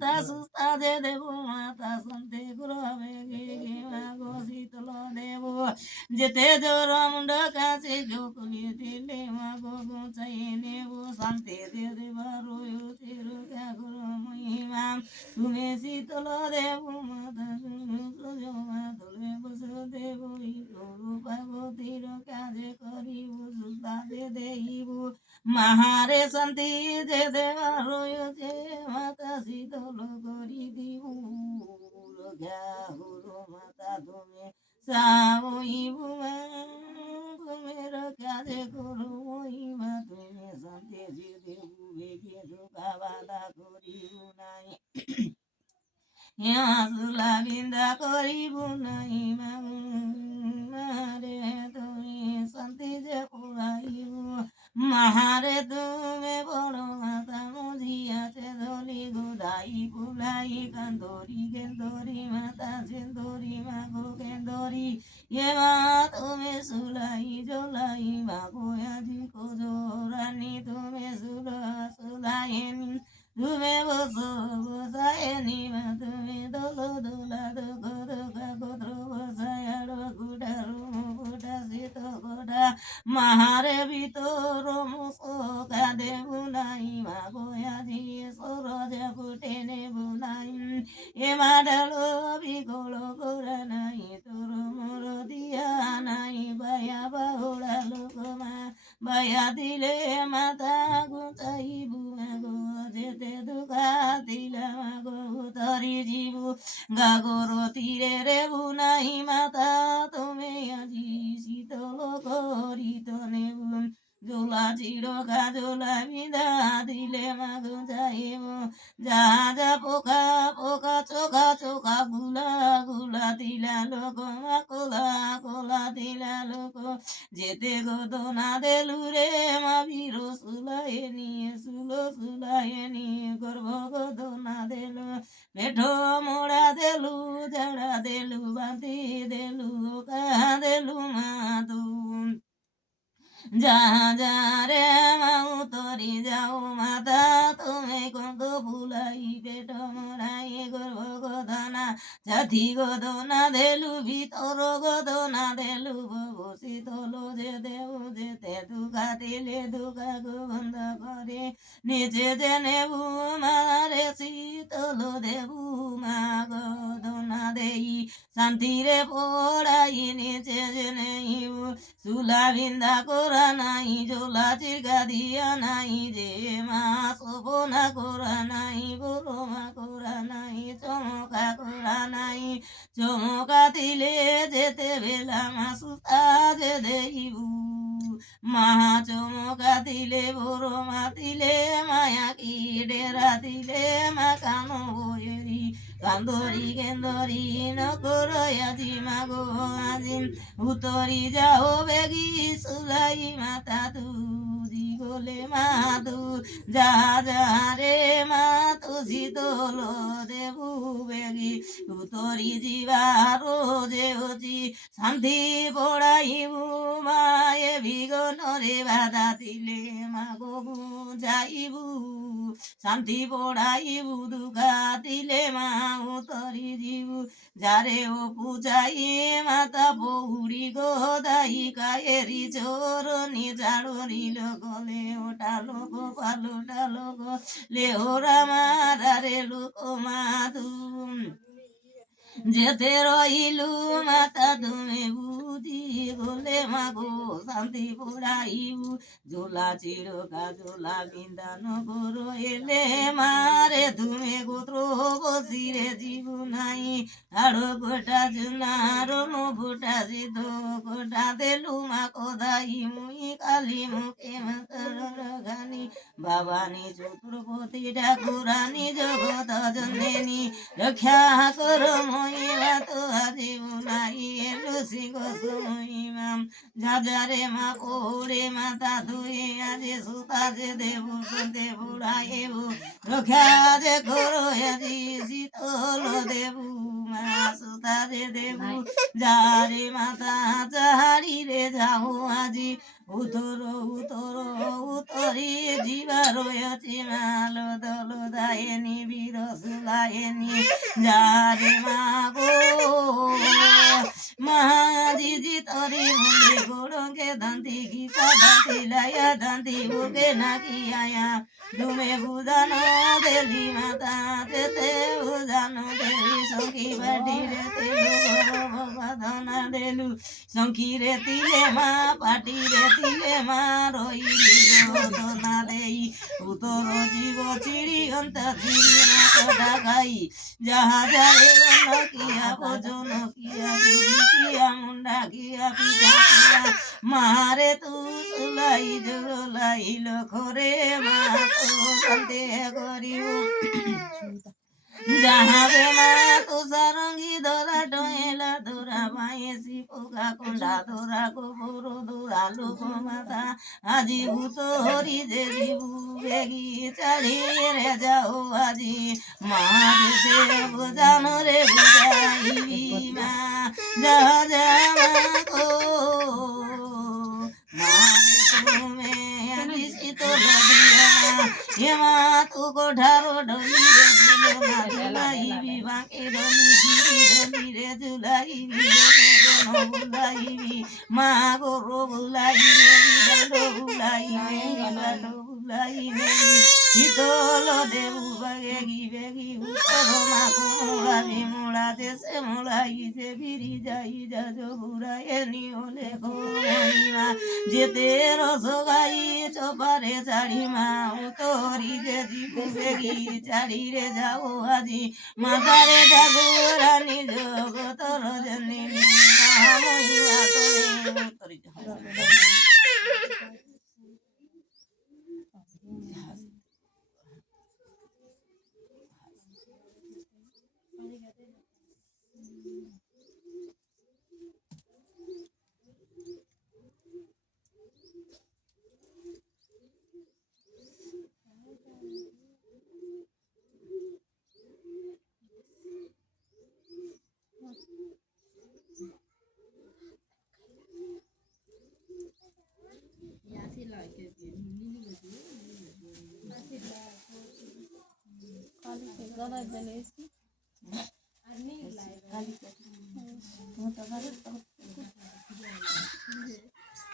মাতা সুস্থা যে দেব মাতা সন্তে গুরু হবে গে গে মাগো শীতল দেব যেতে জোর মুন্ড কাছে গোকুলি দিলে মাগো গোচাইয়ে নেব শান্তি যে দেবা রয়েছে রোগা গুরু মহিমা তুমি শীতল দেব মাতা মা তুলে বসু দেব গুরু পার্বতীর কাজে করিব সুস্তাদে দেইব মাহারে শান্তি যে দেবা রয়েছে মাতা শীতল করি দিব রোগা গুরু মাতা তুমি সাইব ঘুমের কাজে করু মহিমা তুমি শান্তি যে দেব বেগে ঢোকা বাধা করিব নাই হাসুলা বিন্দা করিব নাই মারে তুমি শান্তি যে পুরাইব মাহারে তুমি বড় মাতা মজিয়াছে ধলি গোদাই পুলাই কান্দরি কেন্দরি মাতা সেন্দরি মাগো কেন্দরি এ মা তুমি সুলাই জলাই মাগো আজি কোজরানি তুমি সুলাইনি তুমি বসো বসায়নি মা তুমি দোলো দোলা দোগো দোগা গোত্র বসায়াড় গুডারু মুগুডা শীত গোডা মাহারে ভিতর মুসোকা দেবু নাই মা গোয়াজি সরজে ফুটে নেবু নাই এ মাডালো বিগল গোড়া নাই তোর মোর দিয়া নাই বায়া বাহুড়া লোক মা বায়া দিলে মাথা গুচাইবু মাগো যেতে দুঃখা দিলা মাগো তরি জীবু গাগর তীরে রেবু নাই মাতা তুমি আজি শীতল করিত নেবু জোলা চিরকা জোলা বিধা দিলে মাগো যাইব যা যা পোকা পোকা চোখা চোখা গুলা গুলা দিলা লোক মা কোলা কোলা দিলা লোক যেতে গদনা দেলু রে মা বীর সুলায়ে নিয়ে সুলো সুলায়ে নিয়ে গর্ভ গদনা দেলু পেঠো মোড়া দেলু ঝাড়া দেলু বাঁধি দেলু কাহা দেলু মা তু যা যা রে মাউ তরি যাও মাতা তুমি কত ভুলাই পেট মোড়াই গর্ভ গদনা জাতি গদনা দেলু ভিতর গদনা দেলু বসি তলো যে দেউ যেতে দুগা দিলে দুগা গো বন্ধ করে নিচে যে নেবু মারে শীতল দেবু মা গদনা দেই শান্তিরে পড়াই নিচে যে নেইব সুলা বিন্দা করা নাই জোলা চিরকা দিয়া নাই যে মা শোভনা করা নাই বড় মা করা নাই চমকা করা নাই চমকা দিলে যেতে বেলা মা সুতা যে দেইবু মহা চমকা দিলে বড় মা দিলে মায়া কি ডেরা দিলে মা কানো বয়েরি কান্দরি কেন্দরি নকর আজি মাগো আজি উতরি যাও বেগি সুলাই মাতা তু দিগলে মা তু যা যা রে মা তু শীতল দেবু বেগি উতরি ଯିବାର ଯେ ଅଛି ଶାନ୍ତି ପଡ଼ାଇବୁ ମାଏ ବିଘନରେ ବାଧା ଥିଲେ ମାଗକୁ ଯାଇବୁ ଶାନ୍ତି ପଡ଼ାଇବୁ ଦୁଃଖା ଥିଲେ ମା ଉତରି ଯିବୁ যারে ও পূজাই মাতা বৌড়ি গোদাই কায়েরি চোরনি জাড়রি লোকলে ওটা লোক পালোটা লোক লেহরা মারারে লোক মাধু যেতে রইলু মাতা তুমি বুঝি গোলে মাগো শান্তি পড়াইবু জোলা চিরকা জোলা বিন্দান করো এলে মারে তুমি গোত্র বসিরে জীবু নাই আরো গোটা জুনার মুটা সিদ্ধ গোটা দেলু মা কোদাই মুই কালি মুখে মাতর গানি বাবানি চতুর্পতি ঠাকুরানি জগত জনেনি রক্ষা করো মহিমা তো আজিব নাই এলুসি গোস মহিমাম যাজারে মা পৌড়ে মাতা ধুয়ে আজি সুতা যে দেবু শুনতে বুড়াইবু রক্ষা যে করো আজি শীতল দেবু মা সুতা যে দেবু যারে মাতা যাহারি রে যাও আজি উতর উতর উতরি জীবা রয়েছে মাল দল দায় সুলায়নি বীর সুলায়নি যারে মাগো মাজিজি তরি মুন্ডে গোড়কে দান্তি গীতা দান্তি লায়া দান্তি বুকে নাকি আয়া তুমি বুঝানো দেলি মাতা তেতে বুঝানো দেলি সখী বাটি রে তেলু ভগবাধনা দেলু সখী রে তিলে মা পাটি রে তিলে মা রইলি রোদনা দেই উতর জীব চিড়ি অন্ত চিড়ি মতো ডাকাই যাহা যারে কিয়া ভোজন কিয়া কিয়া মুন্ডা কিয়া পিঠা কিয়া মারে তু সুলাই জোলাই লখরে মা তো সন্তে করিব যাহাবে মা তো সারঙ্গি ধরা ডয়েলা ধরা মায়েসি পোকা কোন্ডা ধরা গোবর ধরা লোক মাথা আজি উতরি যে জীবু বেগি চালিয়ে রে যাও আজি মা দেশে বোঝানো রে বুঝাইবি মা যা যা মা গো মা তুমি আনিসি তো লদিয়া হেমা তু কোঠারো ডলি রে জুলাইবি বাঁকে ডলি গিরি ডলি রে জুলাইবি বুলাইবি মা গো বুলাইবি গন্ড বুলাইবি গন্ড বুলাইবি শীতল দেবু বাগে বেগি উত্তর মা কোমলা বিমলা দেশে মোড়াইছে বিরি যাই যাজ বুড়ায় নিওলে গো মহিমা যেতে রস গাই চপারে চাড়ি মা উতরি যে জীবু বেগি চাড়ি রে যাও আজি মাতারে যাগো রানী জগতর জননী মহিমা তোরে উতরি